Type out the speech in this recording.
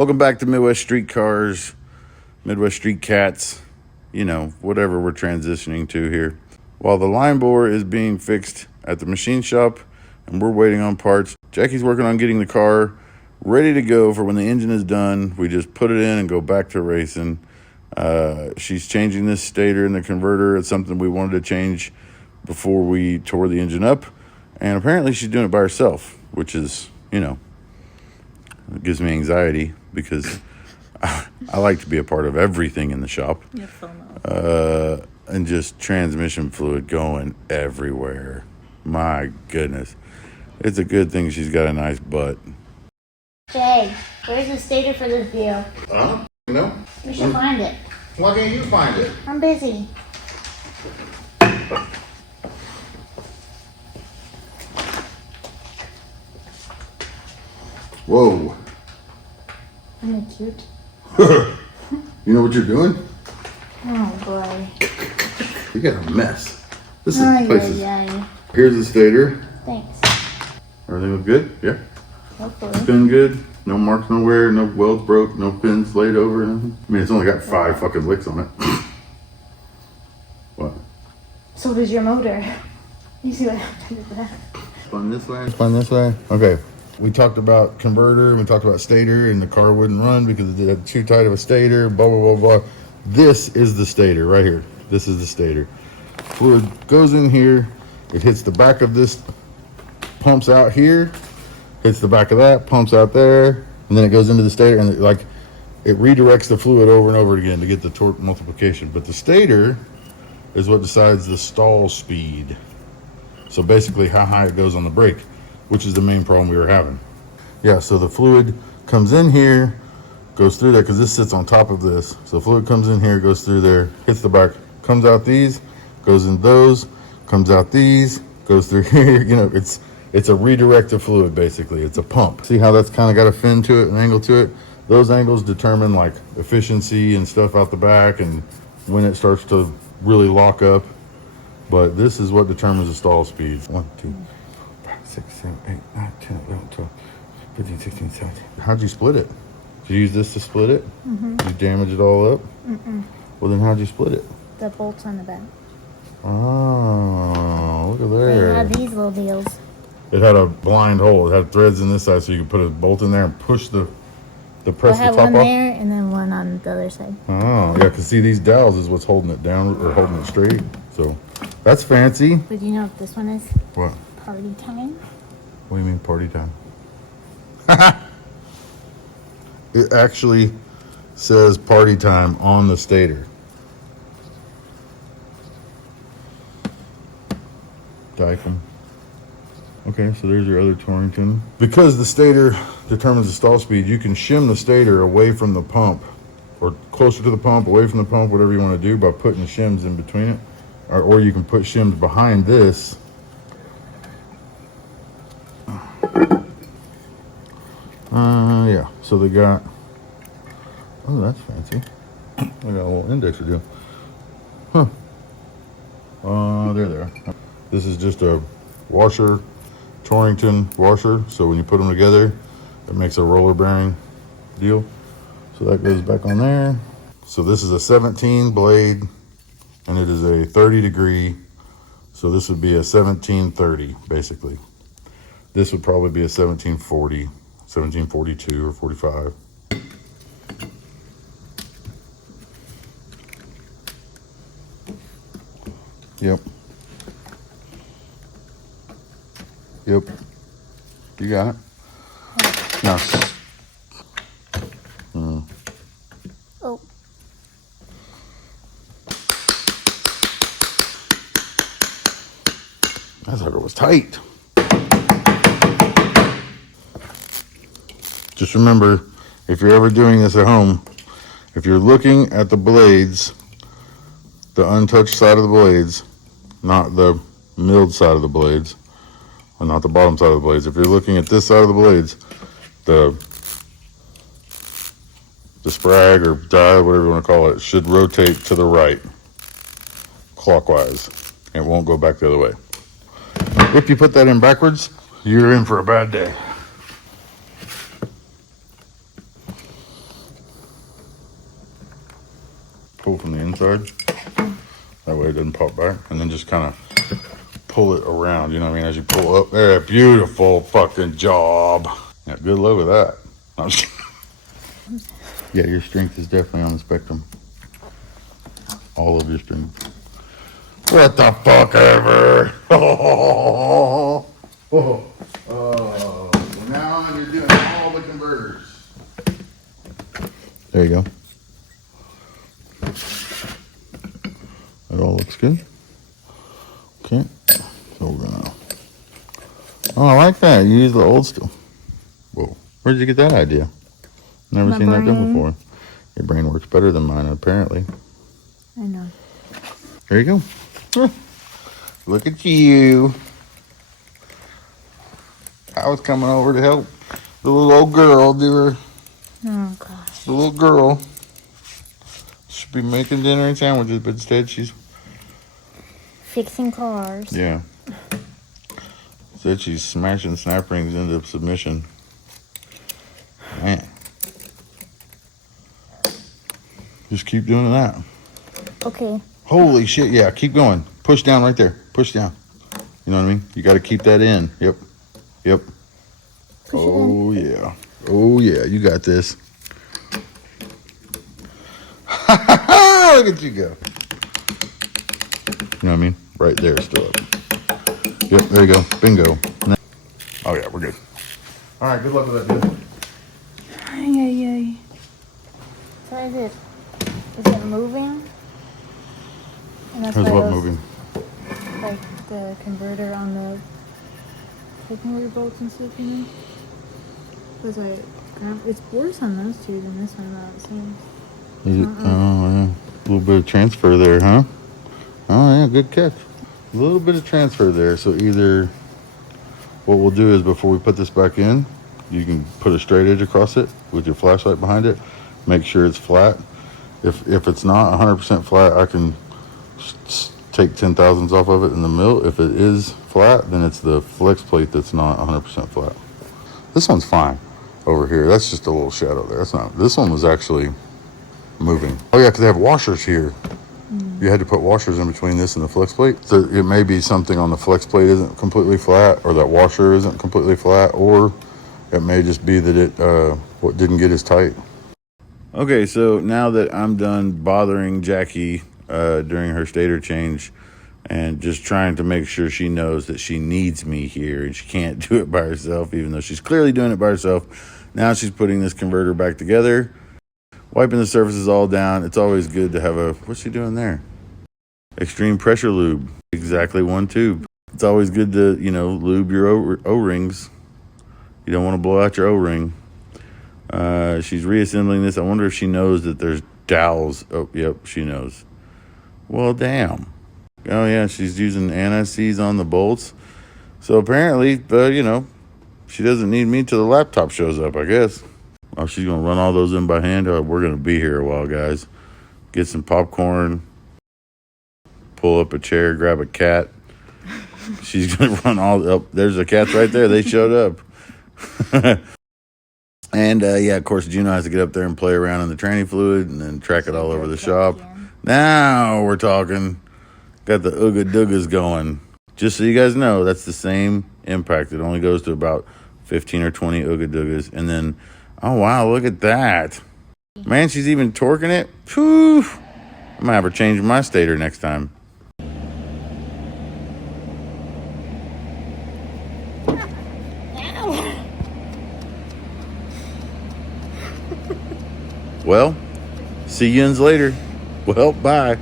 Welcome back to Midwest Street Cars, Midwest Street Cats, you know, whatever we're transitioning to here. While the line bore is being fixed at the machine shop and we're waiting on parts, Jackie's working on getting the car ready to go for when the engine is done. We just put it in and go back to racing. She's changing this stator and the converter. It's something we wanted to change before we tore the engine up. And apparently she's doing it by herself, which is, you know, it gives me anxiety because I like to be a part of everything in the shop. And just transmission fluid going everywhere. My goodness. It's a good thing she's got a nice butt. Jay, where's the stator for this deal? No. We should find it. Why can't you find it? I'm busy. Whoa. Isn't it cute? You know what you're doing? Oh boy. You got a mess. This is Ay. Here's the stator. Thanks. Everything look good? Yeah. Hopefully. Spin good. No marks nowhere. No welds broke. No pins laid over. Nothing. I mean, it's only got 5 fucking licks on it. What? So does your motor. You see what happened to that? Spun this way. Spun this way. Okay. We talked about converter. We talked about stator, and the car wouldn't run because it had too tight of a stator. Blah blah blah blah. This is the stator right here. This is the stator. Fluid goes in here. It hits the back of this. Pumps out here. Hits the back of that. Pumps out there, and then it goes into the stator, and it redirects the fluid over and over again to get the torque multiplication. But the stator is what decides the stall speed. So basically how high it goes on the brake, which is the main problem we were having. Yeah, so the fluid comes in here, goes through there, because this sits on top of this. So the fluid comes in here, goes through there, hits the back, comes out these, goes in those, comes out these, goes through here. You know, it's a redirected fluid, basically. It's a pump. See how that's kind of got a fin to it, an angle to it? Those angles determine like efficiency and stuff out the back and when it starts to really lock up. But this is what determines the stall speed. 1, 2, 5, 6, 7, 8, 9, 10, 11, 12, 15, 16, 17. How'd you split it? Did you use this to split it? Mm-hmm. Did you damage it all up? Mm-mm. Well, then how'd you split it? The bolts on the back. Oh, look at there. They had these little deals. It had a blind hole. It had threads in this side, so you could put a bolt in there and push the press the top off. I had one there and then one on the other side. Oh, yeah, because see, these dowels is what's holding it down or holding it straight. So that's fancy. But you know what this one is? What? Party time. What do you mean party time? It actually says party time on the stator. Dykem. Okay, so there's your other Torrington. Because the stator determines the stall speed, you can shim the stator away from the pump or closer to the pump, away from the pump, whatever you want to do by putting shims in between it. Or you can put shims behind this. Yeah, so they got, oh, that's fancy. They got a little indexer deal. Huh. There they are. This is just a washer, Torrington washer. So when you put them together, it makes a roller bearing deal. So that goes back on there. So this is a 17 blade and it is a 30 degree. So this would be a 1730 basically. This would probably be a 1740, 1742 or 45. Yep. Yep. You got it. Now. Oh. I thought it was tight. Just remember, if you're ever doing this at home, if you're looking at the blades, the untouched side of the blades, not the milled side of the blades, or not the bottom side of the blades. If you're looking at this side of the blades, the sprag or die, whatever you want to call it, should rotate to the right, clockwise. It won't go back the other way. If you put that in backwards, you're in for a bad day. pull from the inside. That way it doesn't pop back. And then just kind of pull it around, you know what I mean? As you pull up there, beautiful fucking job. Yeah, good luck with that. I'm just kidding. Yeah, your strength is definitely on the spectrum. All of your strength. What the fuck ever? Oh, now you're doing all the converters. There you go. That all looks good. Okay. So we're gonna. Oh, I like that. You use the old steel. Whoa. Where'd you get that idea? Never seen that done before. Your brain works better than mine, apparently. I know. There you go. Huh. Look at you. I was coming over to help the little old girl do her. Oh, gosh. The little girl should be making dinner and sandwiches, but instead she's Fixing cars. yeah. Instead she's smashing snap rings into submission. Man. Just keep doing that. Okay. Holy shit, yeah, keep going. Push down right there. Push down. You know what I mean? You got to keep that in. Yep. Yep. Push Oh, yeah. Oh, yeah, you got this. Look at you go. You know what I mean? Right there, still up. Yep, there you go. Bingo. Oh, yeah, we're good. All right, good luck with that, dude. Ay. So is it moving? And that's How's why what those- moving? Like the converter on the converter bolts and stuff, you know? Because it's worse on those two than this one, though, it seems. Is it? Oh, yeah. A little bit of transfer there, huh? Oh, yeah, good catch. A little bit of transfer there. So either what we'll do is before we put this back in, you can put a straight edge across it with your flashlight behind it. Make sure it's flat. If it's not 100% flat, I can take 10,000ths off of it in the middle. If it is flat, then it's the flex plate that's not 100% flat. This one's fine over here. That's just a little shadow there. That's not. This one was actually moving. Oh yeah, because they have washers here. You had to put washers in between this and the flex plate. So it may be something on the flex plate isn't completely flat, or that washer isn't completely flat, or it may just be that it didn't get as tight. Okay, so now that I'm done bothering Jackie during her stator change and just trying to make sure she knows that she needs me here and she can't do it by herself, even though she's clearly doing it by herself, now she's putting this converter back together, wiping the surfaces all down. It's always good to have what's she doing there? Extreme pressure lube. Exactly one tube. It's always good to, lube your O-rings. You don't want to blow out your O-ring. She's reassembling this. I wonder if she knows that there's dowels. Oh, yep, she knows. Well, damn. Oh, yeah, she's using anti-seize on the bolts. So apparently, she doesn't need me till the laptop shows up, I guess. Oh, she's going to run all those in by hand. Oh, we're going to be here a while, guys. Get some popcorn. Pull up a chair, grab a cat. She's going to run there's the cats right there. They showed up. And, of course, Juno has to get up there and play around in the tranny fluid and then track it all over the shop. Now we're talking. Got the Ooga Doogas going. Just so you guys know, that's the same impact. It only goes to about 15 or 20 Ooga Doogas. And then, oh, wow, look at that. Man, she's even torquing it. Whew. I'm going to have her change my stator next time. Well, see you later. Well, bye.